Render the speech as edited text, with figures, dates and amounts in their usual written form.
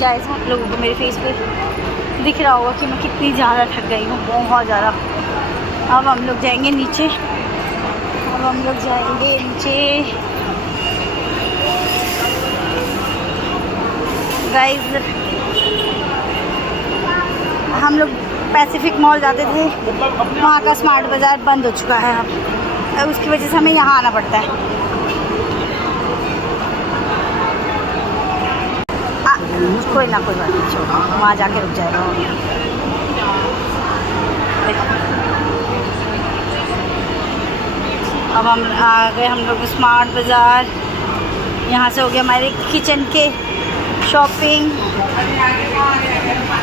Guys आप लोगों को मेरे फेस पे दिख रहा होगा कि मैं कितनी ज़्यादा थक गई हूँ, बहुत ज़्यादा। अब हम लोग जाएंगे नीचे, गाइस हम लोग पैसिफिक मॉल जाते थे, वहाँ का स्मार्ट बाज़ार बंद हो चुका है अब उसकी वजह से हमें यहाँ आना पड़ता है। कोई बात नहीं, छोड़ो, वहाँ जाके रुक जाएगा। अब हम आ गए, हम लोग स्मार्ट बाज़ार। यहाँ से हो गया हमारे किचन के शॉपिंग।